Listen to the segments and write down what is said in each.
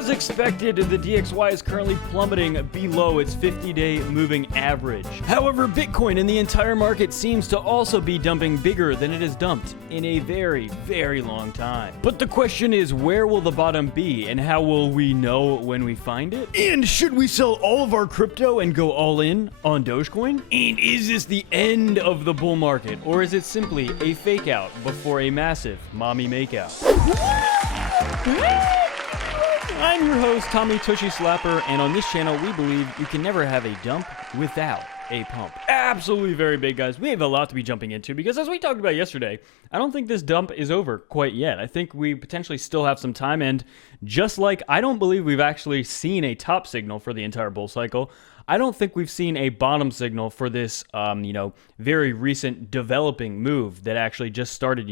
As expected, the DXY is currently plummeting below its 50-day moving average. However, Bitcoin and the entire market seems to also be dumping bigger than it has dumped in a very, very long time. But the question is, where will the bottom be, and how will we know when we find it? And should we sell all of our crypto and go all in on Dogecoin? And is this the end of the bull market, or is it simply a fake out before a massive mommy makeout? I'm your host, Tommy Tushy Slapper, and on this channel, we believe you can never have a dump without a pump. Absolutely very big, guys. We have a lot to be jumping into because, as we talked about yesterday, I don't think this dump is over quite yet. I think we potentially still have some time, and just like I don't believe we've actually seen a top signal for the entire bull cycle, I don't think we've seen a bottom signal for this, very recent developing move that actually just started,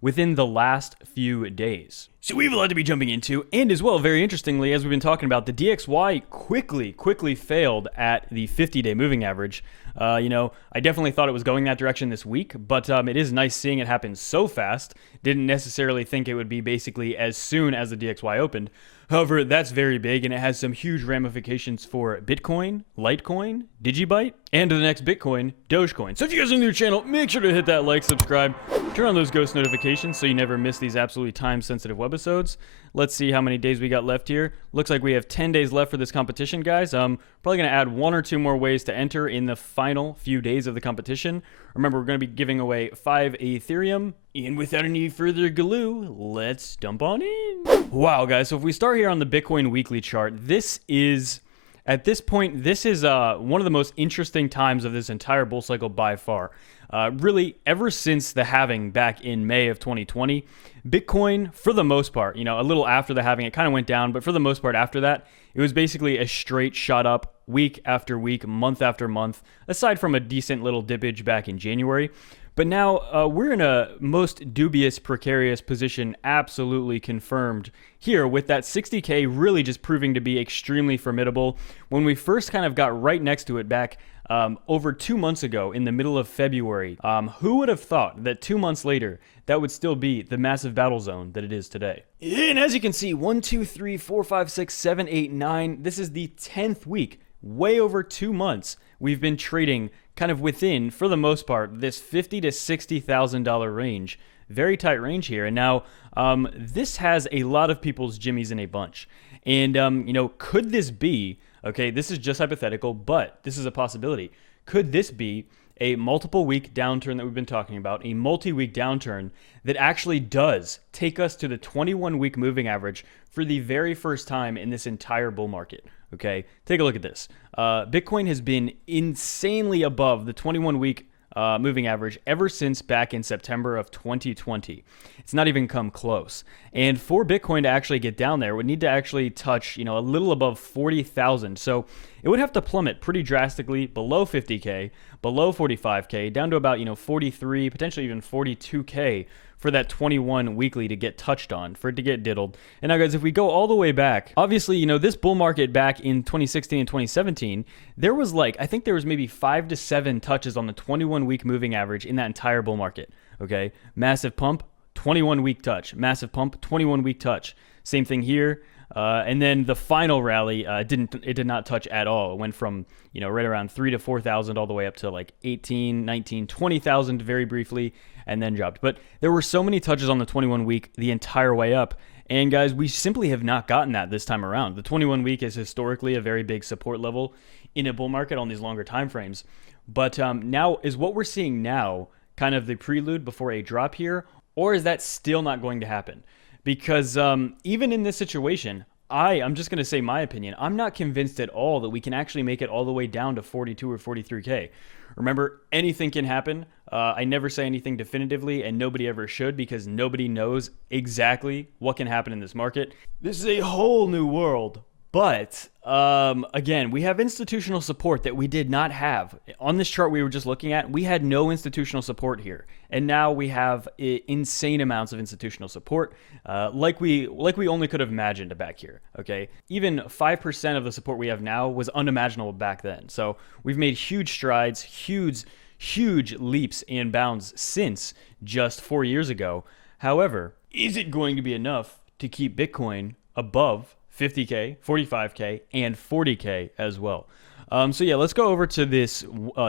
within the last few days. So we have a lot to be jumping into, and as well, very interestingly, as we've been talking about, the DXY quickly failed at the 50-day moving average. I definitely thought it was going that direction this week, but it is nice seeing it happen so fast. Didn't necessarily think it would be basically as soon as the DXY opened. However, that's very big, and it has some huge ramifications for Bitcoin, Litecoin, Digibyte, and the next Bitcoin, Dogecoin. So if you guys are new to the channel, make sure to hit that like, subscribe, turn on those ghost notifications so you never miss these absolutely time-sensitive webisodes. Let's see how many days we got left here. Looks like we have 10 days left for this competition, guys. Probably going to add 1 or 2 more ways to enter in the final few days of the competition. Remember, we're going to be giving away 5 Ethereum. And without any further glue, let's dump on in. Wow, guys. So if we start here on the Bitcoin weekly chart, this is... At this point, this is one of the most interesting times of this entire bull cycle by far. Really, ever since the halving back in May of 2020, Bitcoin, for the most part, a little after the halving, it kind of went down, but for the most part after that, it was basically a straight shot up week after week, month after month, aside from a decent little dippage back in January. But now we're in a most dubious, precarious position, absolutely confirmed here, with that 60K really just proving to be extremely formidable. When we first kind of got right next to it back over 2 months ago in the middle of February, who would have thought that 2 months later that would still be the massive battle zone that it is today? And as you can see, 1, 2, 3, 4, 5, 6, 7, 8, 9. This is the 10th week, way over 2 months. We've been trading kind of within, for the most part, this $50,000 to $60,000 range. Very tight range here. And now this has a lot of people's jimmies in a bunch. And, could this be, okay, this is just hypothetical, but this is a possibility. Could this be a multiple week downturn that we've been talking about, a multi-week downturn that actually does take us to the 21-week moving average for the very first time in this entire bull market? Okay, take a look at this. Bitcoin has been insanely above the 21-week moving average ever since back in September of 2020. It's not even come close. And for Bitcoin to actually get down there, it would need to actually touch, a little above 40,000. So it would have to plummet pretty drastically below 50K, below 45K, down to about, 43, potentially even 42K for that 21 weekly to get touched on, for it to get diddled. And now, guys, if we go all the way back, obviously, this bull market back in 2016 and 2017, there was I think there was maybe 5 to 7 touches on the 21-week moving average in that entire bull market, okay? Massive pump, 21-week touch. Massive pump, 21-week touch. Same thing here. And then the final rally, it did not touch at all. It went from, right around 3,000 to 4,000 all the way up to 18, 19, 20,000 very briefly, and then dropped. But there were so many touches on the 21 week the entire way up. And guys, we simply have not gotten that this time around. The 21 week is historically a very big support level in a bull market on these longer time frames. But now, is what we're seeing now kind of the prelude before a drop here, or is that still not going to happen? Because even in this situation, I'm just going to say my opinion. I'm not convinced at all that we can actually make it all the way down to 42 or 43K. Remember, anything can happen. I never say anything definitively, and nobody ever should, because nobody knows exactly what can happen in this market. This is a whole new world. But again, we have institutional support that we did not have. On this chart we were just looking at, we had no institutional support here. And now we have insane amounts of institutional support, like we only could have imagined back here, okay? Even 5% of the support we have now was unimaginable back then. So we've made huge strides, huge leaps and bounds since just 4 years ago. However, is it going to be enough to keep Bitcoin above 50K, 45K, and 40K as well. So yeah, let's go over to this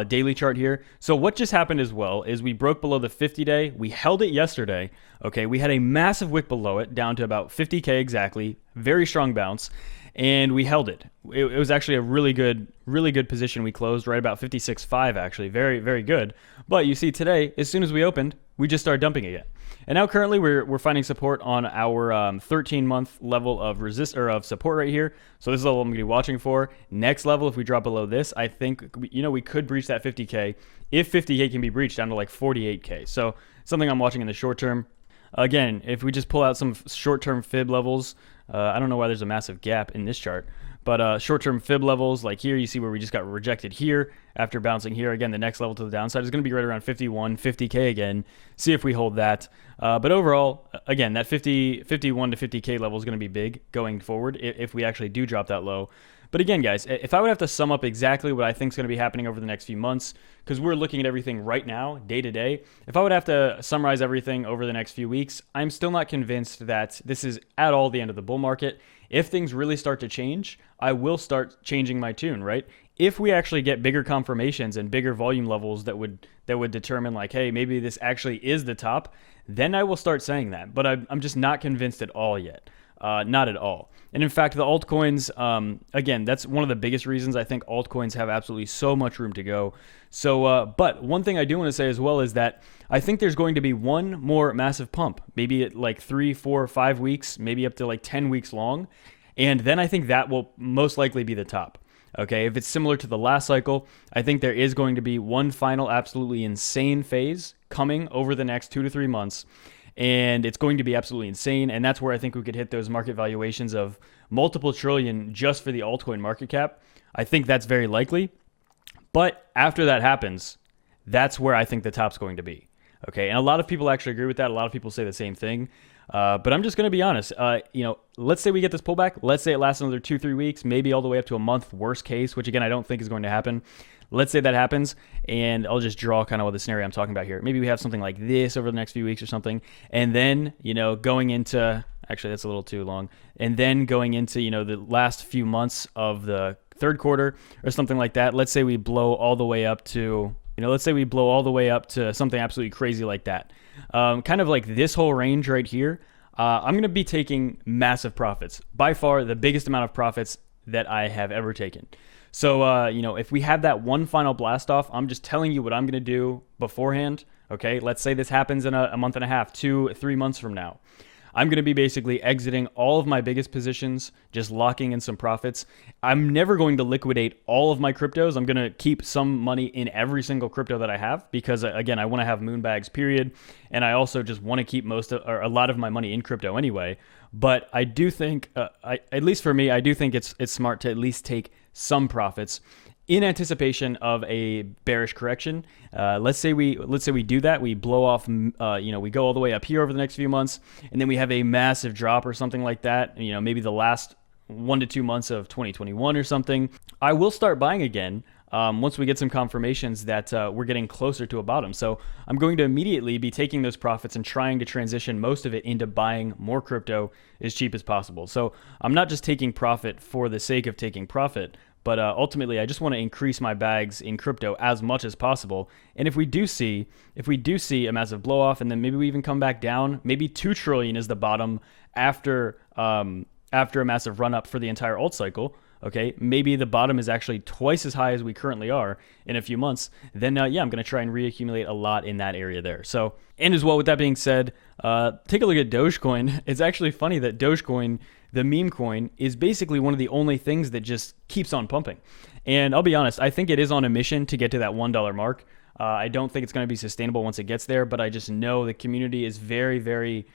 daily chart here. So what just happened as well is we broke below the 50-day. We held it yesterday. Okay, we had a massive wick below it, down to about 50K exactly. Very strong bounce, and we held it. It was actually a really good position. We closed right about 56.5 actually. Very, very good. But you see today, as soon as we opened, we just started dumping again. And now currently we're finding support on our 13-month level of of support right here. So this is all I'm going to be watching for. Next level, if we drop below this, I think we could breach that 50K. If 50K can be breached, down to like 48K. So something I'm watching in the short term. Again, if we just pull out some short-term fib levels, I don't know why there's a massive gap in this chart. But short-term fib levels, like here, you see where we just got rejected here after bouncing here. Again, the next level to the downside is going to be right around 50K again. See if we hold that. But overall, again, that 51 to 50K level is going to be big going forward if we actually do drop that low. But again, guys, if I would have to sum up exactly what I think is going to be happening over the next few months, because we're looking at everything right now, day to day, if I would have to summarize everything over the next few weeks, I'm still not convinced that this is at all the end of the bull market. If things really start to change, I will start changing my tune, right? If we actually get bigger confirmations and bigger volume levels that would determine like, hey, maybe this actually is the top, then I will start saying that. But I'm just not convinced at all yet. Not at all. And in fact, the altcoins, again, that's one of the biggest reasons I think altcoins have absolutely so much room to go. So, but one thing I do want to say as well is that I think there's going to be one more massive pump, maybe at like 3, 4, 5 weeks, maybe up to like 10 weeks long. And then I think that will most likely be the top. Okay, if it's similar to the last cycle, I think there is going to be one final absolutely insane phase coming over the next 2 to 3 months. And it's going to be absolutely insane. And that's where I think we could hit those market valuations of multiple trillion just for the altcoin market cap. I think that's very likely. But after that happens, that's where I think the top's going to be. Okay, and a lot of people actually agree with that. A lot of people say the same thing. But I'm just going to be honest. Let's say we get this pullback. Let's say it lasts another 2-3 weeks, maybe all the way up to a month, worst case, which again, I don't think is going to happen. Let's say that happens, and I'll just draw kind of what the scenario I'm talking about here. Maybe we have something like this over the next few weeks or something, and then, going into, actually that's a little too long, and then going into, the last few months of the third quarter or something like that. Let's say we blow all the way up to, something absolutely crazy like that. Kind of like this whole range right here. I'm going to be taking massive profits, by far the biggest amount of profits that I have ever taken. So, if we have that one final blast off, I'm just telling you what I'm going to do beforehand. Okay, let's say this happens in a month and a half, 2-3 months from now. I'm going to be basically exiting all of my biggest positions, just locking in some profits. I'm never going to liquidate all of my cryptos. I'm going to keep some money in every single crypto that I have because, again, I want to have moonbags, period. And I also just want to keep a lot of my money in crypto anyway. But I do think, at least for me, I do think it's smart to at least take some profits in anticipation of a bearish correction. Let's say we do that. We blow off, we go all the way up here over the next few months, and then we have a massive drop or something like that. Maybe the last 1 to 2 months of 2021 or something. I will start buying again once we get some confirmations that we're getting closer to a bottom. So I'm going to immediately be taking those profits and trying to transition most of it into buying more crypto as cheap as possible. So I'm not just taking profit for the sake of taking profit, but ultimately, I just want to increase my bags in crypto as much as possible. And if we do see a massive blow off, and then maybe we even come back down, maybe 2 trillion is the bottom after a massive run up for the entire alt cycle. Okay, maybe the bottom is actually twice as high as we currently are in a few months. Then I'm going to try and reaccumulate a lot in that area there. So, and as well, with that being said, take a look at Dogecoin. It's actually funny that Dogecoin, the meme coin, is basically one of the only things that just keeps on pumping. And I'll be honest, I think it is on a mission to get to that $1 mark. I don't think it's going to be sustainable once it gets there, but I just know the community is very, very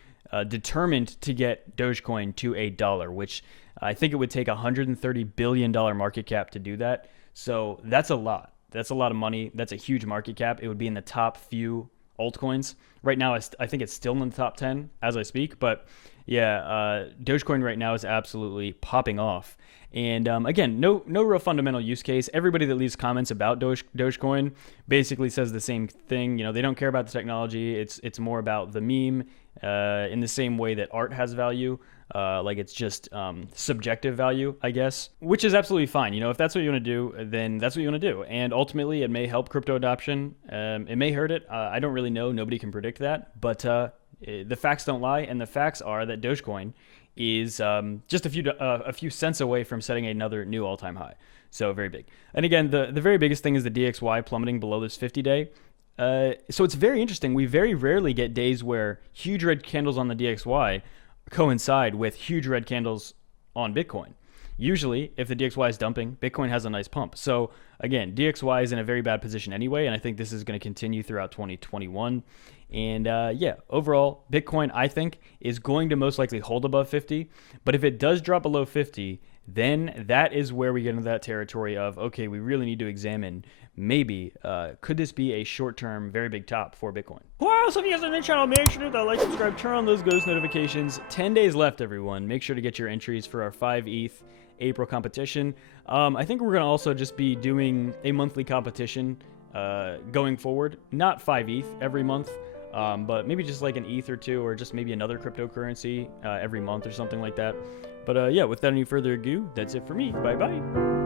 determined to get Dogecoin to $1, which I think it would take $130 billion market cap to do that. So that's a lot. That's a lot of money. That's a huge market cap. It would be in the top few altcoins. Right now, I think it's still in the top 10 as I speak, but Yeah, Dogecoin right now is absolutely popping off. And again, no real fundamental use case. Everybody that leaves comments about Dogecoin basically says the same thing. You know, they don't care about the technology. It's more about the meme. In the same way that art has value, like it's just subjective value, I guess, which is absolutely fine. You know, if that's what you want to do, then that's what you want to do. And ultimately, it may help crypto adoption. It may hurt it. I don't really know. Nobody can predict that. But the facts don't lie, and the facts are that Dogecoin is just a few cents away from setting another new all-time high. So very big. And again, the very biggest thing is the DXY plummeting below this 50-day. So it's very interesting. We very rarely get days where huge red candles on the DXY coincide with huge red candles on Bitcoin. Usually, if the DXY is dumping, Bitcoin has a nice pump. So again, DXY is in a very bad position anyway, and I think this is going to continue throughout 2021. And yeah, overall, Bitcoin, I think, is going to most likely hold above 50. But if it does drop below 50, then that is where we get into that territory of, okay, we really need to examine maybe, could this be a short-term, very big top for Bitcoin? Well, so if you guys are new to the channel, make sure to hit that like, subscribe, turn on those ghost notifications. 10 days left, everyone. Make sure to get your entries for our 5 ETH April competition. I think we're going to also just be doing a monthly competition going forward. Not 5 ETH every month, but maybe just like an ETH or two, or just maybe another cryptocurrency every month or something like that. But yeah, without any further ado, that's it for me. Bye-bye.